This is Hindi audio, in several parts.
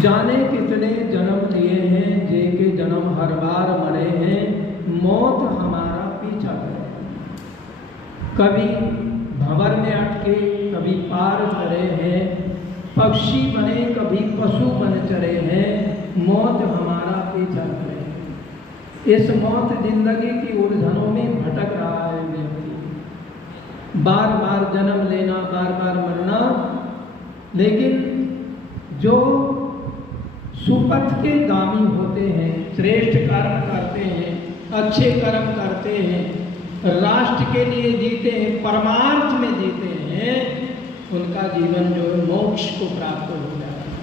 जाने कितने जन्म लिए हैं, जे के जन्म हर बार मरे हैं, मौत हमारा पीछा करे। कभी भंवर में अटके, कभी पार करे हैं, पक्षी बने कभी पशु बन चले हैं, मौत हमारा पीछा करे। इस मौत जिंदगी की उलझनों में भटक रहा है व्यक्ति, बार बार जन्म लेना, बार बार मरना। लेकिन जो सुपथ के गामी होते हैं, श्रेष्ठ कर्म करते हैं, अच्छे कर्म करते हैं, राष्ट्र के लिए जीते हैं, परमार्थ में जीते हैं, उनका जीवन जो है मोक्ष को प्राप्त हो जाता है।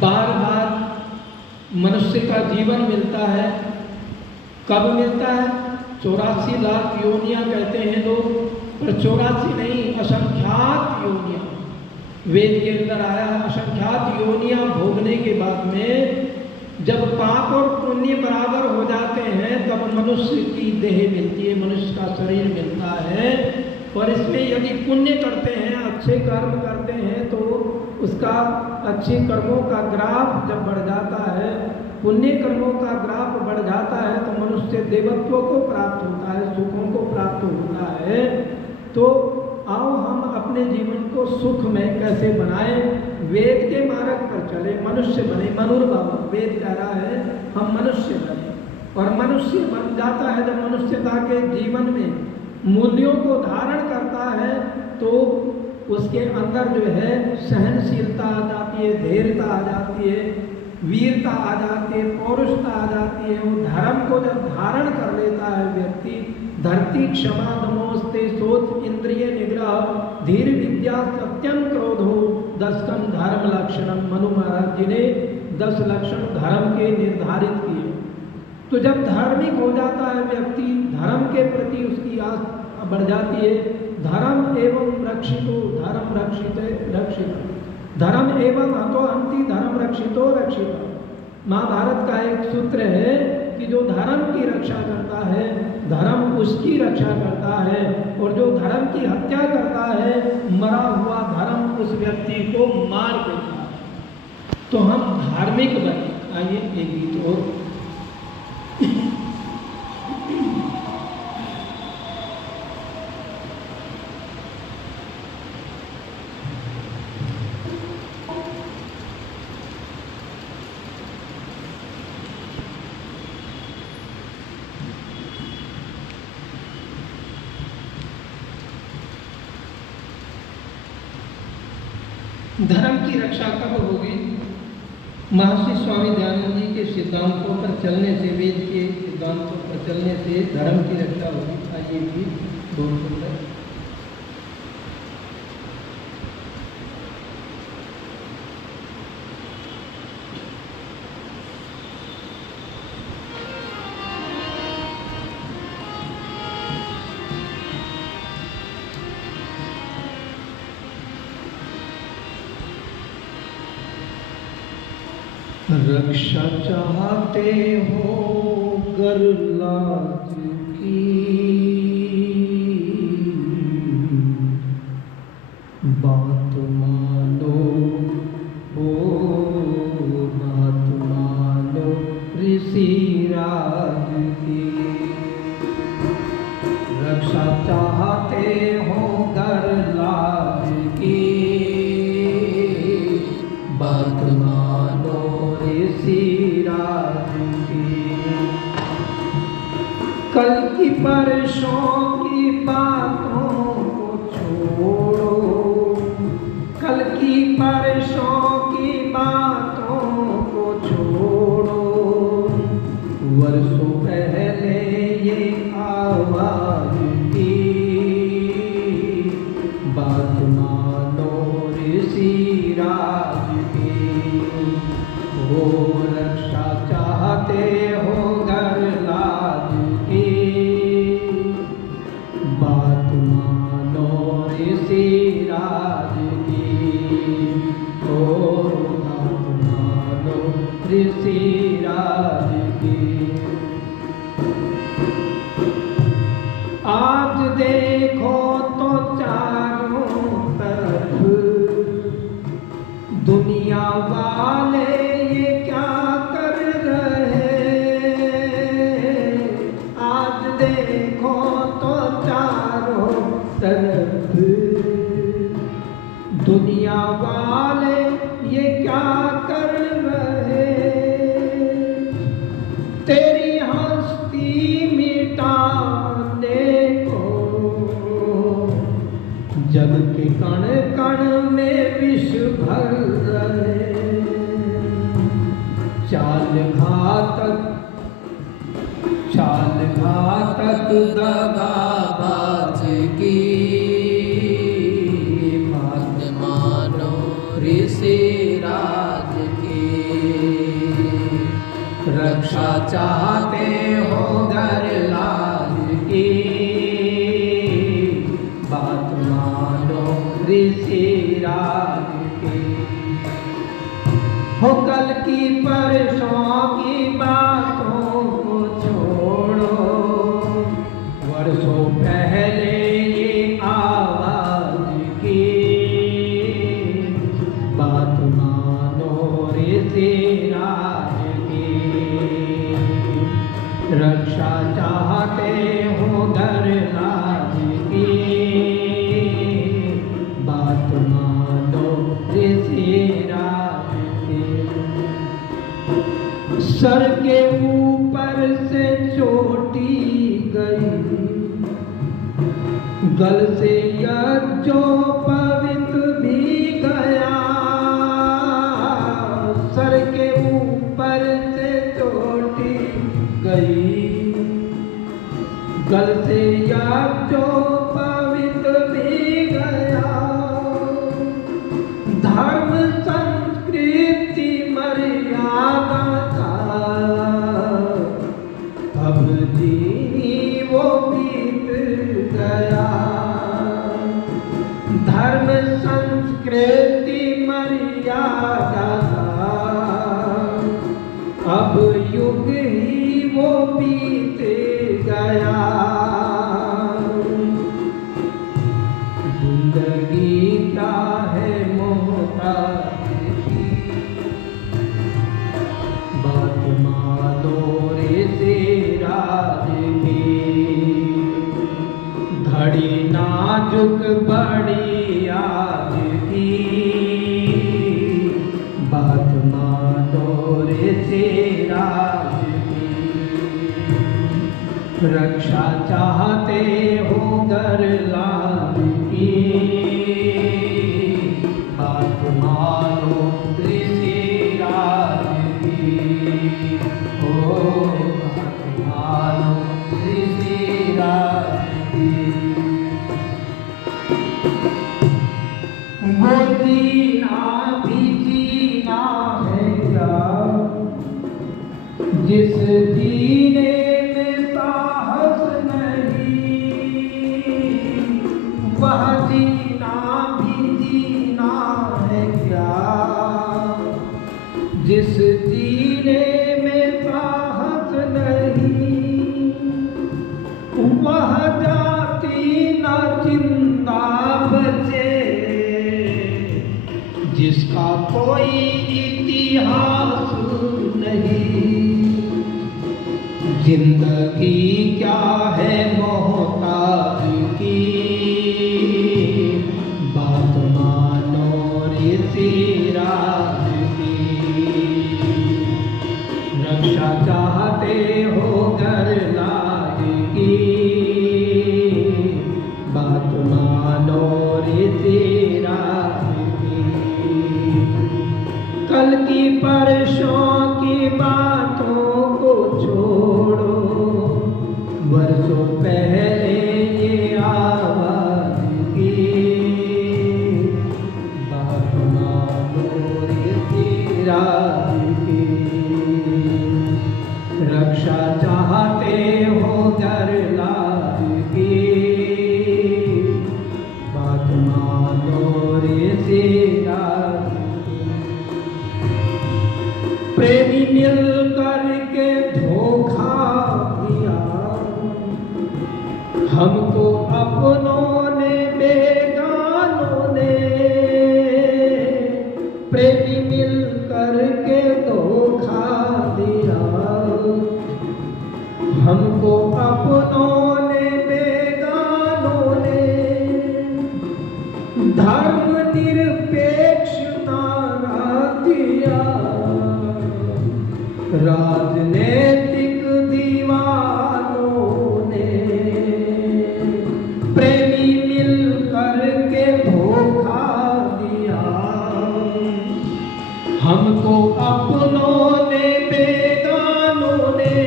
बार बार मनुष्य का जीवन मिलता है। कब मिलता है? 84 लाख योनियां कहते हैं लोग, पर 84 नहीं, असंख्यात योनियां। वेद के अंदर आया है असंख्यात योनियां भोगने के बाद में जब पाप और पुण्य बराबर हो जाते हैं, तब मनुष्य की देह मिलती है, मनुष्य का शरीर मिलता है। और इसमें यदि पुण्य करते हैं, अच्छे कर्म करते हैं, तो उसका अच्छे कर्मों का ग्राफ जब बढ़ जाता है, पुण्य कर्मों का ग्राफ बढ़ जाता है, तो मनुष्य देवत्व को प्राप्त होता है, सुखों को प्राप्त होता है। तो आओ हम अपने जीवन को सुख में कैसे बनाएं, वेद के मार्ग पर चले, मनुष्य बने। मनुर्भव वेद कह रहा है हम मनुष्य बने, और मनुष्य बन जाता है जब मनुष्यता के जीवन में मूल्यों को धारण करता है, तो उसके अंदर जो है सहनशीलता आ जाती है, धैर्यता आ जाती है, वीरता आ जाती है, पौरुषता आ जाती है। वो धर्म को जब धारण कर लेता है व्यक्ति, धरती क्षमा नमोस्ते सोच इंद्रिय निग्रह धीर विद्या सत्यम क्रोधो दशकम धर्म लक्षणम। मनु महाराज जी ने 10 लक्षण धर्म के निर्धारित किए। तो जब धार्मिक हो जाता है व्यक्ति, धर्म के प्रति उसकी आस बढ़ जाती है। धर्म एवं रक्षितो धर्म रक्षित धर्म एवं हतो हंति धर्म रक्षितो रक्षित। महाभारत का एक सूत्र है कि जो धर्म की रक्षा करता है, धर्म उसकी रक्षा करता है, और जो धर्म की हत्या करता है, मरा हुआ धर्म उस व्यक्ति को मार देता है। तो हम धार्मिक बने। आइए एक गीत और। धर्म की रक्षा कब होगी? महर्षि स्वामी दयानंद जी के सिद्धांतों पर चलने से, वेद के सिद्धांतों पर चलने से धर्म की रक्षा होगी। आइए भी बहुत सुंदर। रक्षा चाहते हो गर लाज की, बात मानो बात मानो ऋषि राज की। रक्षा चाहते हो गर लाज की, बात मानो कल की परसों की बातों को छोड़ो, कल की परसों की बातों को छोड़ो। वर्षों पहले ये आवाज की, बात मानो ऋषि राज की। वो रक्षा चाहते हो गर लाज की, बात मानो ऋषि राज की। ओ बात मानो ऋषि राज की। आज देखो तो चारों तरफ तरफ। दुनिया वाले ये क्या कर रहे, तेरी हस्ती मिटाने को। जग के कण कण में विष भर रहे, चाल घातक दगाबाज की बात मानो ऋषि राज की। रक्षा चाहते हो घर लाज की, बात मानो ऋषि राज की। हो कल की परसों की बातों को छोड़ो, वर्षों पहले ये आवाज की बात मानो ऋषि राज की। रक्षा चाहते हो घर लाज की, बात मानो ऋषि राज की। सर के ऊपर से चोटी गई, गल से यज्ञो पवित्र भी गया। सर के ऊपर से चोटी गई, गल से यज्ञो पवित्र भी गया। धर्म संस्कृति मर्यादा अब जी वो बीत गया। धर्म संस्कृति मर्यादा अब युग ही वो बीत गया। जिंदगी क्या है मोहताज की, बात मानो ऋषि राज की। घड़ी नाजुक बड़ी आज की, बात मानो ऋषि राज की। रक्षा चाहते हो घर लाज की, बात मानो ऋषि राज की। ओ बात मानो ऋषि राज की। वो जीना भी जीना है क्या, जिस जीने में साहस नहीं। वह जीना भी जीना है क्या, जिस जीने में साहस नहीं। वह जाति न जिंदा बचे, जिसका कोई इतिहास नहीं। जिंदगी क्या है मोहताज की, बात मानो ऋषि राज की। रक्षा चाहते हो घर लाज की, बात मानो ऋषि राज की। कल की परसों की बातों को छोड़ो, वर्षों पहले धर्म निरपेक्षता दिया, राजनीतिक दीवानों ने प्रेमी मिल करके धोखा दिया, हमको अपनों ने बेगानों ने।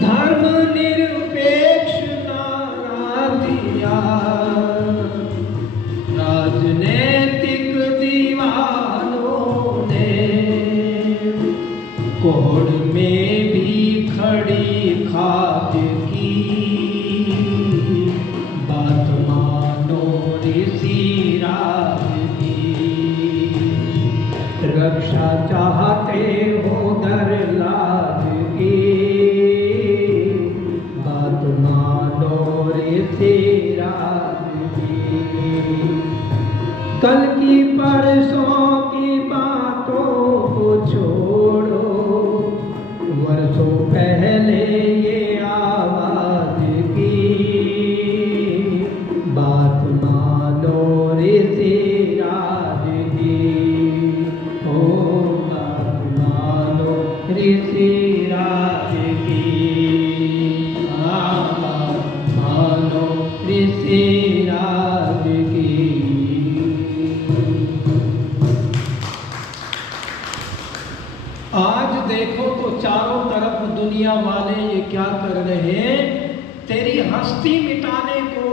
धर्म निरपेक्षता दिया, राजनीतिक दीवानों ने कोहड़ में भी खड़ी खाद की बात मानो ऋषि राज की। रक्षा चाहते हो दर लाज की बात मानो ऋषि राज की। कल की परसों की बातों को छोड़ो, वर्षों पहले ये आवाज की बात मानो ऋषि राज की। ओ बात मानो ऋषि राज की, बात मानो ऋषि राज की। आज देखो तो चारों तरफ दुनिया वाले ये क्या कर रहे हैं, तेरी हस्ती मिटाने को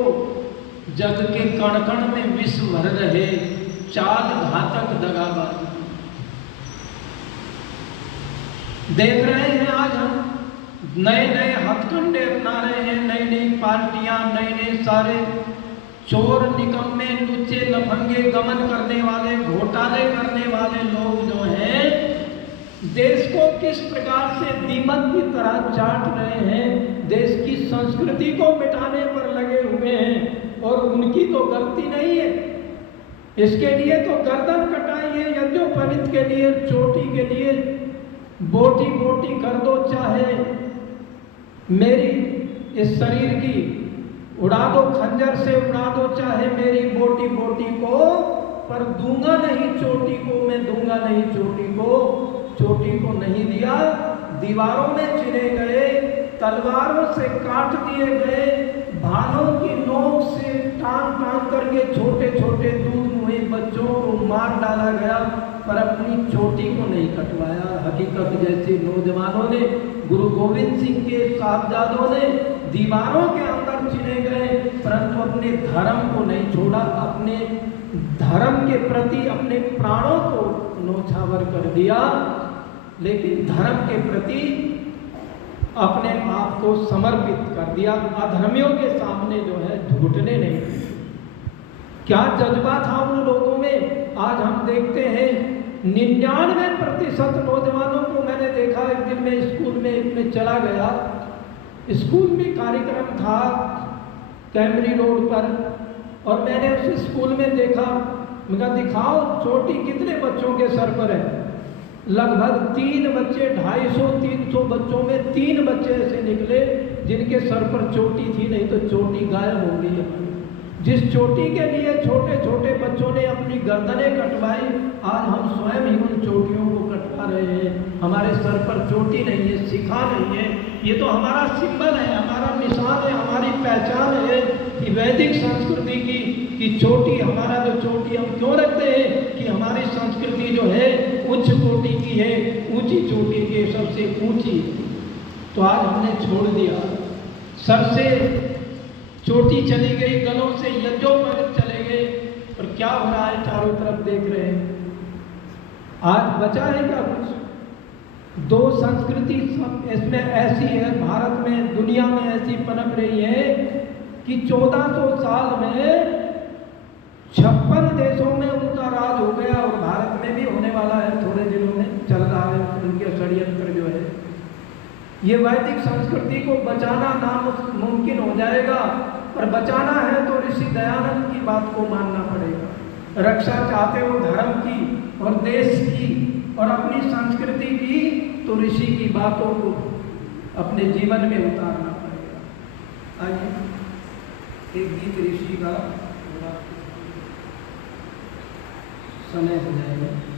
जग के कण कण में विष भर रहे चाल घातक दगाबाज। देख रहे हैं आज हम नए नए हथकंडे अपना रहे हैं, नई नई पार्टियां, नए नए सारे चोर निकम्मे लुच्चे लफंगे गमन करने वाले घोटाले करने वाले लोग जो हैं देश को किस प्रकार से दीमक की तरह चाट रहे हैं, देश की संस्कृति को मिटाने पर लगे हुए हैं। और उनकी तो गलती नहीं है, इसके लिए तो गर्दन कटाई है, यज्ञोपवीत के लिए, चोटी के लिए बोटी बोटी कर दो, चाहे मेरी इस शरीर की उड़ा दो, खंजर से उड़ा दो, चाहे मेरी बोटी बोटी को, पर दूंगा नहीं चोटी को, मैं दूंगा नहीं चोटी को। चोटी को नहीं दिया, दीवारों में चिरे गए, तलवारों से काट दिए गए, भालों की नोक से टांग टांग करके छोटे छोटे दूध मुहे बच्चों को मार डाला गया, पर अपनी चोटी को नहीं कटवाया। हकीकत जैसे नौजवानों ने, गुरु गोविंद सिंह के साहबजादों ने दीवारों के अंदर चिरे गए, परंतु अपने धर्म को नहीं छोड़ा, अपने धर्म के प्रति अपने प्राणों को नौछावर कर दिया, लेकिन धर्म के प्रति अपने आप को समर्पित कर दिया। अधर्मियों के सामने जो है घुटने नहीं दिए। क्या जज्बा था उन लोगों में। आज हम देखते हैं 99% नौजवानों को मैंने देखा। एक दिन मैं स्कूल में चला गया, स्कूल में कार्यक्रम था कैमरी रोड पर, और मैंने उस स्कूल में देखा, मैं दिखाओ चोटी कितने बच्चों के सर पर है। लगभग 3 बच्चे, 250-300 बच्चों में 3 बच्चे ऐसे निकले जिनके सर पर चोटी थी, नहीं तो चोटी गायब हो गई है। जिस चोटी के लिए छोटे छोटे बच्चों ने अपनी गर्दनें कटवाई, आज हम स्वयं ही उन चोटियों को कटवा रहे हैं। हमारे सर पर चोटी नहीं है, शिखा नहीं है। ये तो हमारा सिंबल है, हमारा निशान है, हमारी पहचान है कि वैदिक संस्कृति की चोटी, हमारा जो चोटी हम क्यों रखते हैं कि हमारी संस्कृति जो है उच्च कोटि की है, ऊंची चोटी की, सबसे ऊंची। तो आज हमने छोड़ दिया, सर से चोटी चली गई, गलों से यज्ञोपवीत चले गए, और क्या हो रहा है चारों तरफ देख रहे हैं। आज बचा है क्या कुछ? 2 संस्कृति इसमें ऐसी है, भारत में, दुनिया में ऐसी पनप रही है कि 1400 साल में 56 देशों में उनका राज हो गया, और भारत में भी होने वाला है, थोड़े दिनों में चल रहा है उनके षड्यंत्र जो है। ये वैदिक संस्कृति को बचाना नामुमकिन हो जाएगा, पर बचाना है तो ऋषि दयानंद की बात को मानना पड़ेगा। रक्षा चाहते हो धर्म की और देश की और अपनी संस्कृति की, तो ऋषि की बातों को अपने जीवन में उतारना पड़ेगा। आइए एक गीत ऋषि का समय हो जाएगा।